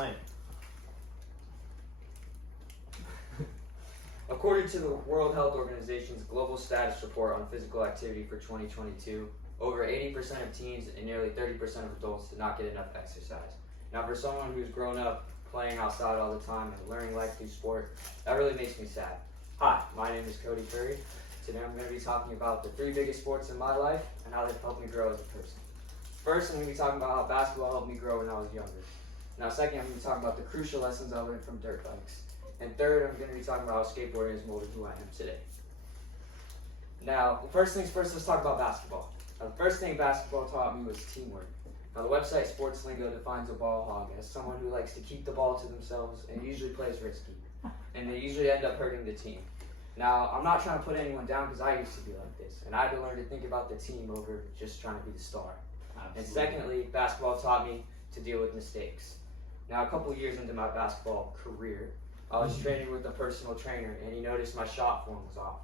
playing. According to the World Health Organization's Global Status Report on Physical Activity for 2022, over 80% of teens and nearly 30% of adults did not get enough exercise. Now, for someone who's grown up playing outside all the time and learning life through sport, that really makes me sad. Hi, my name is Cody Curry. Today I'm going to be talking about the 3 biggest sports in my life and how they've helped me grow as a person. First, I'm going to be talking about how basketball helped me grow when I was younger. Now, second, I'm going to be talking about the crucial lessons I learned from dirt bikes. And third, I'm going to be talking about how skateboarding has molded who I am today. Now, first things first, let's talk about basketball. Now, the first thing basketball taught me was teamwork. Now, the website Sports Lingo defines a ball hog as someone who likes to keep the ball to themselves and usually plays risky. And they usually end up hurting the team. Now, I'm not trying to put anyone down because I used to be like this. And I had to learn to think about the team over just trying to be the star. Absolutely. And secondly, basketball taught me to deal with mistakes. Now, a couple years into my basketball career, I was training with a personal trainer, and he noticed my shot form was off.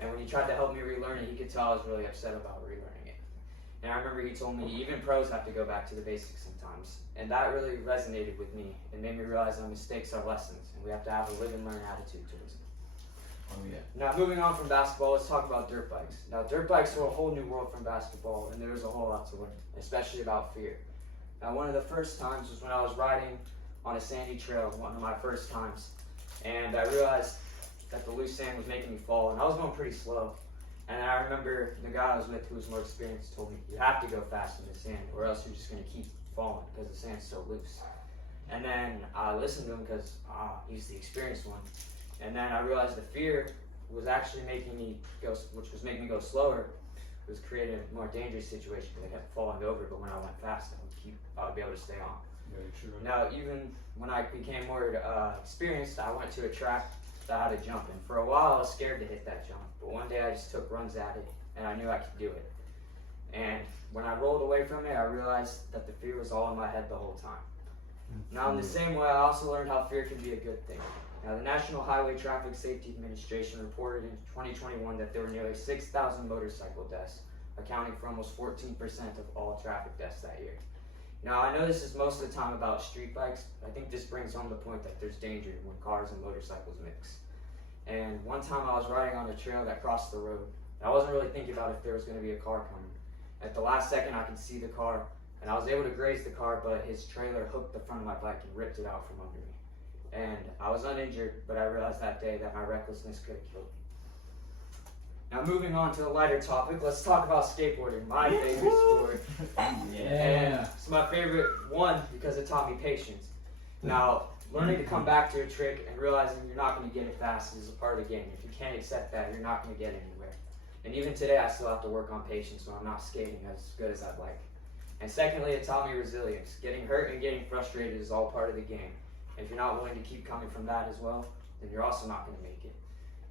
And when he tried to help me relearn it, he could tell I was really upset about relearning it. And I remember he told me even pros have to go back to the basics sometimes. And that really resonated with me and made me realize that mistakes are lessons, and we have to have a live and learn attitude towards them. Oh, yeah. Now, moving on from basketball, let's talk about dirt bikes. Now, dirt bikes were a whole new world from basketball, and there was a whole lot to learn, especially about fear. Now, one of the first times was when I was riding on a sandy trail, one of my first times. And I realized that the loose sand was making me fall, and I was going pretty slow. And I remember the guy I was with who was more experienced told me, you have to go fast in the sand or else you're just going to keep falling because the sand's so loose. And then I listened to him because he's the experienced one. And then I realized the fear was actually making me go, which was making me go slower, was creating a more dangerous situation because I kept falling over, but when I went fast, I would be able to stay on. Very true. Now, even when I became more experienced, I went to a track that I had to jump. And for a while, I was scared to hit that jump. But one day, I just took runs at it, and I knew I could do it. And when I rolled away from it, I realized that the fear was all in my head the whole time. Now, in the same way, I also learned how fear can be a good thing. Now, the National Highway Traffic Safety Administration reported in 2021 that there were nearly 6,000 motorcycle deaths, accounting for almost 14% of all traffic deaths that year. Now, I know this is most of the time about street bikes, but I think this brings home the point that there's danger when cars and motorcycles mix. And one time I was riding on a trail that crossed the road. I wasn't really thinking about if there was going to be a car coming. At the last second, I could see the car, and I was able to graze the car, but his trailer hooked the front of my bike and ripped it out from under me. And I was uninjured, but I realized that day that my recklessness could have killed me. Now, moving on to the lighter topic, let's talk about skateboarding, my favorite sport. And it's my favorite one because it taught me patience. Now, learning to come back to a trick and realizing you're not going to get it fast is a part of the game. If you can't accept that, you're not going to get anywhere. And even today, I still have to work on patience when I'm not skating as good as I'd like. And secondly, it taught me resilience. Getting hurt and getting frustrated is all part of the game. And if you're not willing to keep coming from that as well, then you're also not going to make it.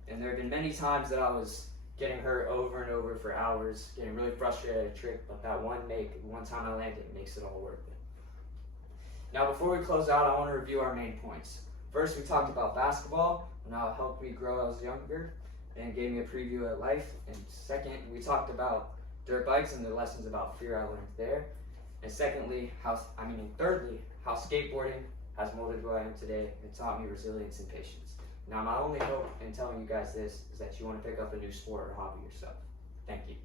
And there have been many times that I was getting hurt over and over for hours, getting really frustrated at a trick, but that one time I landed makes it all worth it. Now, before we close out, I want to review our main points. First, we talked about basketball and how it helped me grow as I was younger and gave me a preview at life. And second, we talked about dirt bikes and the lessons about fear I learned there. And thirdly, how skateboarding has molded who I am today and taught me resilience and patience. Now, my only hope in telling you guys this is that you want to pick up a new sport or hobby yourself. Thank you.